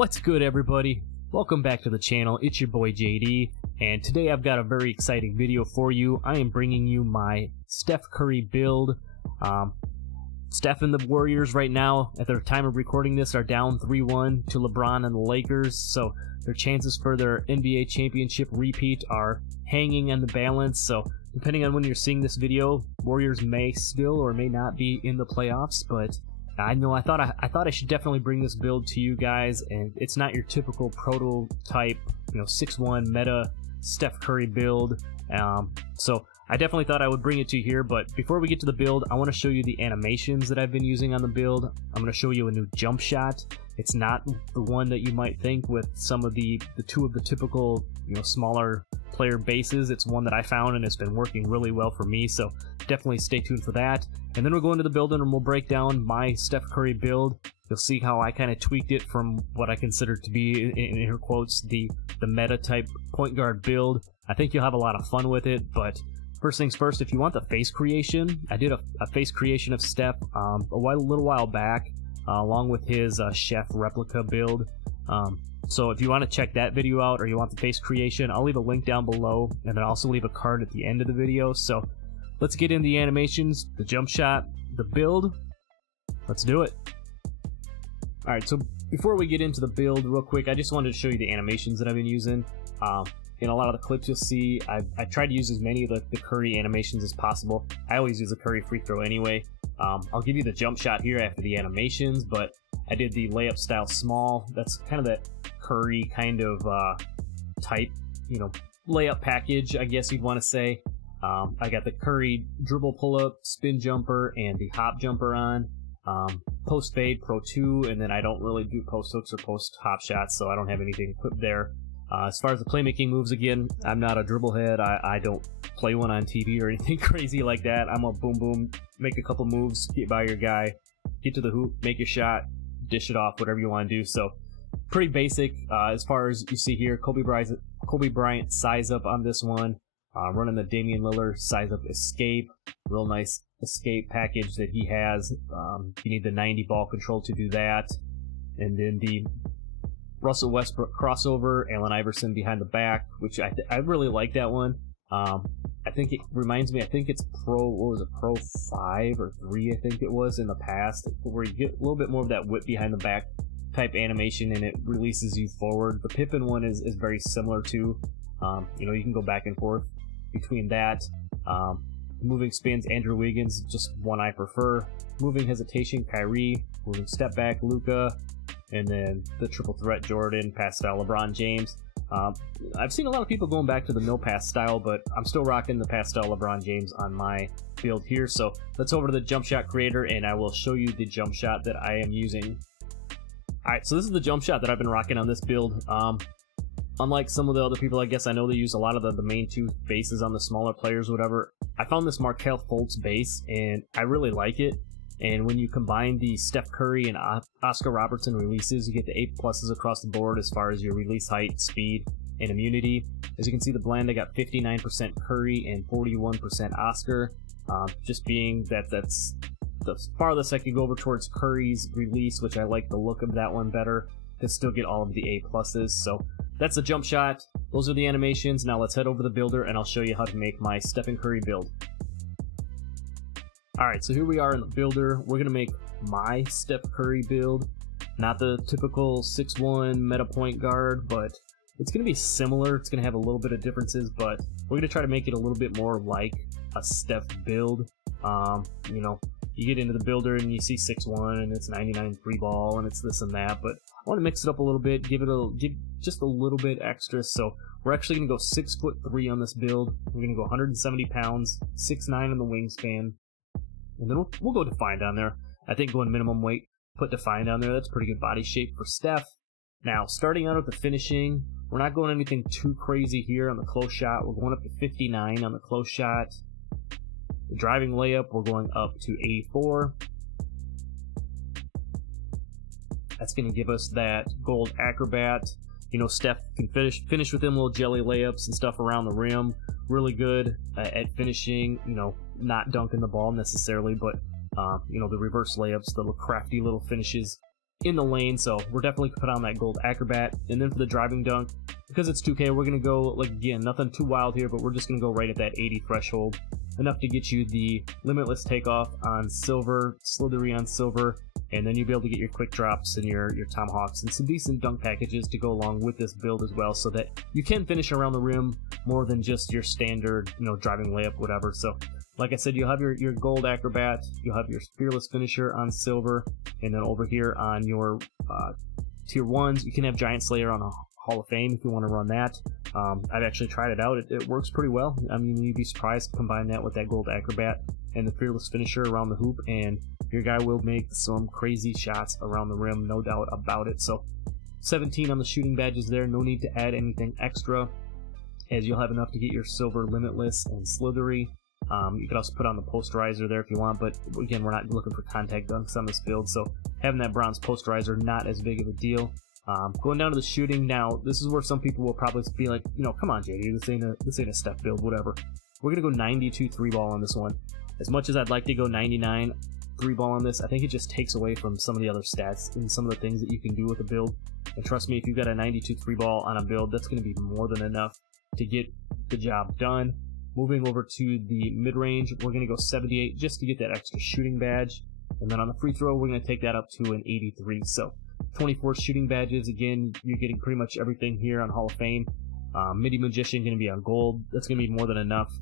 What's good, everybody? Welcome back to the channel. It's your boy JD, and today I've got a very exciting video for you. I am bringing you my Steph Curry build. Steph and the Warriors right now, at the time of recording this, are down 3-1 to LeBron and the Lakers, so their chances for their NBA championship repeat are hanging on the balance. So depending on when you're seeing this video, Warriors may still or may not be in the playoffs, but I know I thought I should definitely bring this build to you guys, and it's not your typical prototype, 6'1" meta Steph Curry build. So I definitely thought I would bring it to you here, but before we get to the build, I want to show you the animations that I've been using on the build. I'm going to show you a new jump shot. It's not the one that you might think with some of the two of the typical, smaller player bases. It's one that I found and it's been working really well for me, so definitely stay tuned for that. And then we'll go into the build and we'll break down my Steph Curry build. You'll see how I kind of tweaked it from what I consider to be, in air quotes, the meta type point guard build. I think you'll have a lot of fun with it, but first things first, if you want the face creation, I did a face creation of Steph a little while back, along with his chef replica build. So if you want to check that video out, or you want the face creation, I'll leave a link down below, and then also leave a card at the end of the video. So let's get into the animations, the jump shot, the build. Let's do it. Alright, so before we get into the build real quick, I just wanted to show you the animations that I've been using. In a lot of the clips you'll see, I tried to use as many of the Curry animations as possible. I always use a Curry free throw anyway. I'll give you the jump shot here after the animations, but I did the layup style small. That's kind of that Curry kind of type, layup package, I guess you'd want to say. I got the Curry dribble pull-up, spin jumper, and the hop jumper on. Post fade, Pro 2, and then I don't really do post hooks or post hop shots, so I don't have anything equipped there. As far as the playmaking moves, again, I'm not a dribble head. I don't play one on TV or anything crazy like that. I'm a boom boom, make a couple moves, get by your guy, get to the hoop, make your shot, dish it off, whatever you want to do. So pretty basic as far as you see here. Kobe Bryant size up on this one. Running the Damian Lillard size up escape. Real nice escape package that he has. You need the 90 ball control to do that. And then the Russell Westbrook crossover, Allen Iverson behind the back, which I really like that one. I think it reminds me, I think it's Pro 5 or 3, I think it was in the past, where you get a little bit more of that whip behind the back type animation and it releases you forward. The Pippen one is very similar to, you can go back and forth between that. Moving spins, Andrew Wiggins, just one I prefer. Moving hesitation, Kyrie. Moving step back, Luka. And then the triple threat, Jordan, pass style, LeBron James. I've seen a lot of people going back to the no pass style, but I'm still rocking the pass style LeBron James on my build here. So let's over to the jump shot creator and I will show you the jump shot that I am using. Alright, so this is the jump shot that I've been rocking on this build. Unlike some of the other people, I guess I know they use a lot of the main two bases on the smaller players, whatever. I found this Markelle Fultz base and I really like it. And when you combine the Steph Curry and Oscar Robertson releases, you get the A+ across the board as far as your release height, speed, and immunity. As you can see, the blend, I got 59% Curry and 41% Oscar. Just being that's the farthest I could go over towards Curry's release, which I like the look of that one better, to still get all of the A+. So that's the jump shot. Those are the animations. Now let's head over to the builder and I'll show you how to make my Stephen Curry build. Alright, so here we are in the builder. We're going to make my Steph Curry build. Not the typical 6'1" meta point guard, but it's going to be similar. It's going to have a little bit of differences, but we're going to try to make it a little bit more like a Steph build. You get into the builder and you see 6'1" and it's 99 free ball and it's this and that, but I want to mix it up a little bit, give just a little bit extra. So we're actually going to go 6'3" on this build. We're going to go 170 pounds, 6'9" on the wingspan. And then we'll go defined on there. I think going minimum weight, put defined on there. That's pretty good body shape for Steph. Now, starting out with the finishing, we're not going anything too crazy here on the close shot. We're going up to 59 on the close shot. The driving layup, we're going up to 84. That's going to give us that gold acrobat. Steph can finish with them little jelly layups and stuff around the rim. Really good at finishing, not dunking the ball necessarily, but the reverse layups, the little crafty little finishes in the lane, so we're definitely put on that gold acrobat. And then for the driving dunk, because it's 2K, we're gonna go, like, again, nothing too wild here, but we're just gonna go right at that 80 threshold, enough to get you the limitless takeoff on silver, slithery on silver, and then you'll be able to get your quick drops and your tomahawks and some decent dunk packages to go along with this build as well, so that you can finish around the rim more than just your standard, driving layup, whatever. So like I said, you'll have your gold acrobat, you'll have your fearless finisher on silver, and then over here on your tier 1s, you can have Giant Slayer on a Hall of Fame if you want to run that. I've actually tried it out. It works pretty well. I mean, you'd be surprised to combine that with that gold acrobat and the fearless finisher around the hoop, and your guy will make some crazy shots around the rim, no doubt about it. So 17 on the shooting badges there. No need to add anything extra, as you'll have enough to get your silver limitless and slithery. You could also put on the posterizer there if you want, but again, we're not looking for contact dunks on this build, so having that bronze posterizer, not as big of a deal. Going down to the shooting now, this is where some people will probably be like, come on, JD, this ain't a Steph build, whatever. We're gonna go 92 3-ball on this one. As much as I'd like to go 99 3-ball on this, I think it just takes away from some of the other stats and some of the things that you can do with a build. And trust me, if you've got a 92 3-ball on a build, that's gonna be more than enough to get the job done. Moving over to the mid-range, we're going to go 78 just to get that extra shooting badge. And then on the free throw, we're going to take that up to an 83. So 24 shooting badges. Again, you're getting pretty much everything here on Hall of Fame. Midi Magician going to be on gold. That's going to be more than enough.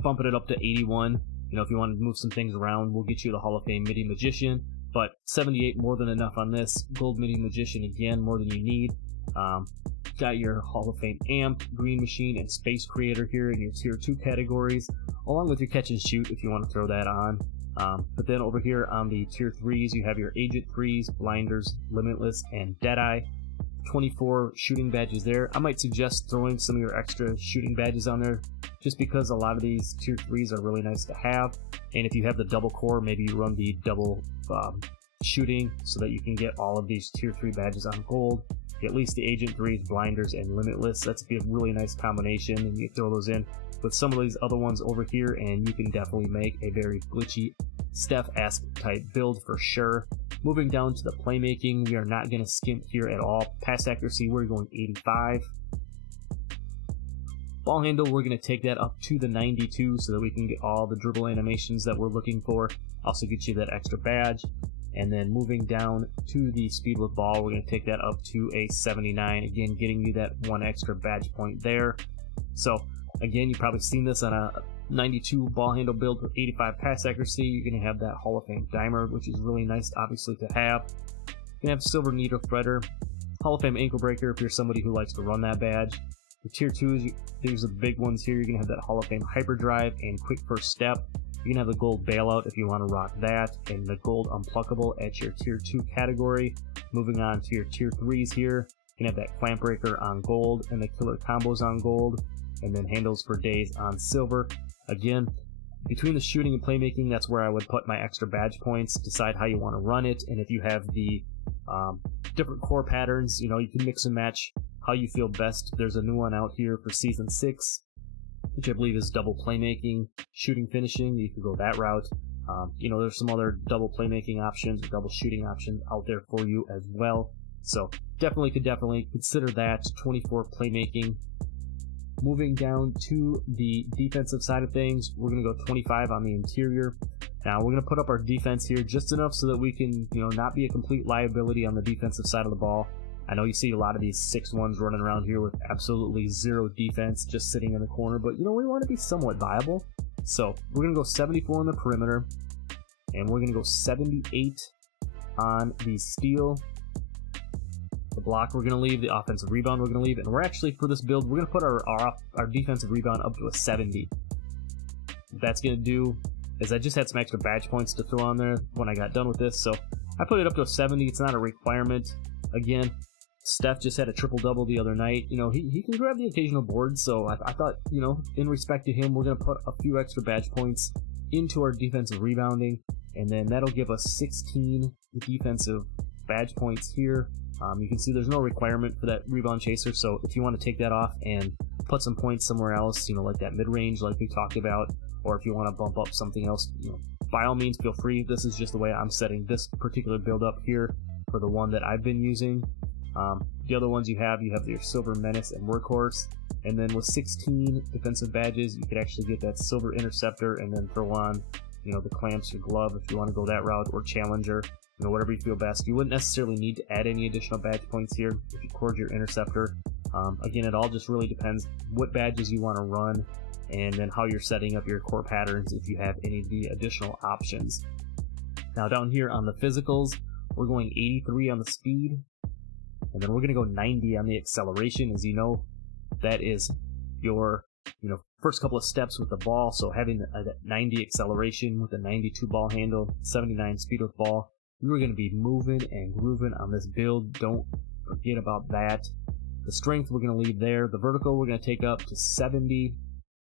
Bumping it up to 81. If you want to move some things around, we'll get you the Hall of Fame Midi Magician. But 78, more than enough on this. Gold Midi Magician, again, more than you need. Got your Hall of Fame Amp, Green Machine, and Space Creator here in your Tier 2 categories, along with your Catch and Shoot if you want to throw that on. But then over here on the Tier 3s, you have your Agent 3s, Blinders, Limitless, and Deadeye. 24 shooting badges there. I might suggest throwing some of your extra shooting badges on there, just because a lot of these Tier 3s are really nice to have. And if you have the double core, maybe you run the double shooting so that you can get all of these Tier 3 badges on gold. At least the Agent 3s, Blinders, and Limitless. That's be a really nice combination, and you throw those in with some of these other ones over here, and you can definitely make a very glitchy Steph-esque type build for sure. Moving down to the playmaking, we are not going to skimp here at all. Pass accuracy, we're going 85. Ball handle, we're going to take that up to the 92 so that we can get all the dribble animations that we're looking for. Also get you that extra badge. And then moving down to the speed with ball, we're going to take that up to a 79. Again, getting you that one extra badge point there. So again, you've probably seen this on a 92 ball handle build with 85 pass accuracy. You're going to have that Hall of Fame dimer, which is really nice, obviously, to have. You're going to have silver needle threader, Hall of Fame ankle breaker if you're somebody who likes to run that badge. The tier 2s, these are the big ones here. You're going to have that Hall of Fame hyperdrive and quick first step. You can have the gold bailout if you want to rock that, and the gold unpluckable at your tier 2 category. Moving on to your tier 3s here, you can have that clamp breaker on gold and the killer combos on gold, and then handles for days on silver. Again, between the shooting and playmaking, that's where I would put my extra badge points, decide how you want to run it, and if you have the different core patterns, you can mix and match how you feel best. There's a new one out here for Season 6, which I believe is double playmaking, shooting, finishing. You could go that route. There's some other double playmaking options or double shooting options out there for you as well. So definitely consider that. 24 playmaking. Moving down to the defensive side of things, we're going to go 25 on the interior. Now we're going to put up our defense here just enough so that we can, not be a complete liability on the defensive side of the ball. I know you see a lot of these 6'1s running around here with absolutely zero defense, just sitting in the corner, but we want to be somewhat viable. So we're going to go 74 on the perimeter, and we're going to go 78 on the steal. The block we're going to leave, the offensive rebound we're going to leave, and we're actually, for this build, we're going to put our defensive rebound up to a 70. What that's going to do is I just had some extra badge points to throw on there when I got done with this, so I put it up to a 70. It's not a requirement. Again, Steph just had a triple-double the other night. He can grab the occasional board, so I thought, in respect to him, we're going to put a few extra badge points into our defensive rebounding, and then that'll give us 16 defensive badge points here. You can see there's no requirement for that rebound chaser, so if you want to take that off and put some points somewhere else, like that mid-range like we talked about, or if you want to bump up something else, by all means feel free. This is just the way I'm setting this particular build up here for the one that I've been using. The other ones you have your Silver Menace and Workhorse, and then with 16 defensive badges, you could actually get that Silver Interceptor and then throw on, the Clamps or Glove if you want to go that route, or Challenger, whatever you feel best. You wouldn't necessarily need to add any additional badge points here if you cord your Interceptor. Again, it all just really depends what badges you want to run, and then how you're setting up your core patterns if you have any of the additional options. Now down here on the physicals, we're going 83 on the speed, and then we're going to go 90 on the acceleration. As you know, that is your first couple of steps with the ball. So having a 90 acceleration with a 92 ball handle, 79 speed with ball, you are going to be moving and grooving on this build. Don't forget about that. The strength we're going to leave there. The vertical we're going to take up to 70,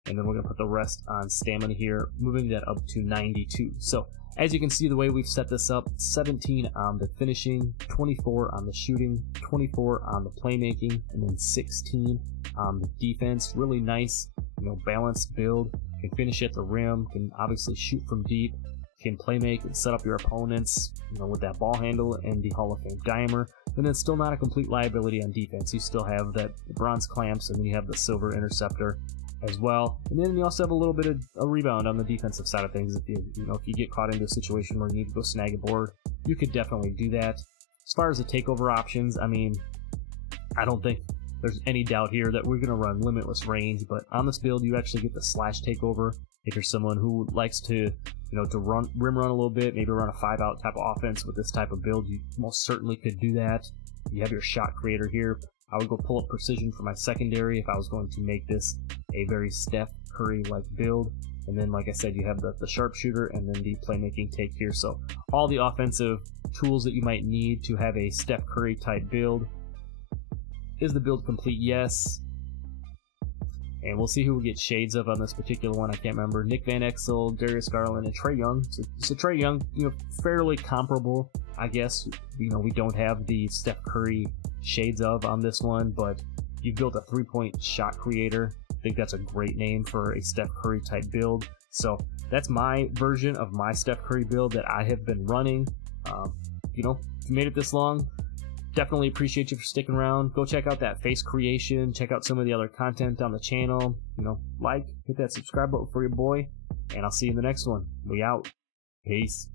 and then we're going to put the rest on stamina here, moving that up to 92. So as you can see, the way we've set this up, 17 on the finishing, 24 on the shooting, 24 on the playmaking, and then 16 on the defense. Really nice, balanced build. Can finish at the rim, can obviously shoot from deep, can playmake and set up your opponents, with that ball handle and the Hall of Fame Dimer. And then still not a complete liability on defense. You still have that bronze clamps, and then you have the Silver Interceptor as well. And then you also have a little bit of a rebound on the defensive side of things. If you get caught into a situation where you need to go snag a board, you could definitely do that. As far as the takeover options, I don't think there's any doubt here that we're going to run limitless range, but on this build you actually get the slash takeover. If you're someone who likes to to rim run a little bit, maybe run a 5-out type of offense with this type of build, you most certainly could do that. You have your shot creator here. I would go pull up precision for my secondary if I was going to make this a very Steph Curry like build. And then, like I said, you have the sharpshooter and then the playmaking take here. So all the offensive tools that you might need to have a Steph Curry type build. Is the build complete? Yes. And we'll see who we get shades of on this particular one. I can't remember. Nick Van Exel, Darius Garland, and Trae Young. So Trae Young, fairly comparable, I guess. We don't have the Steph Curry shades of on this one, but you built a 3-point shot creator. I think that's a great name for a Steph Curry type build. So that's my version of my Steph Curry build that I have been running. If you made it this long, definitely appreciate you for sticking around. Go check out that face creation. Check out some of the other content on the channel. Hit that subscribe button for your boy. And I'll see you in the next one. We out. Peace.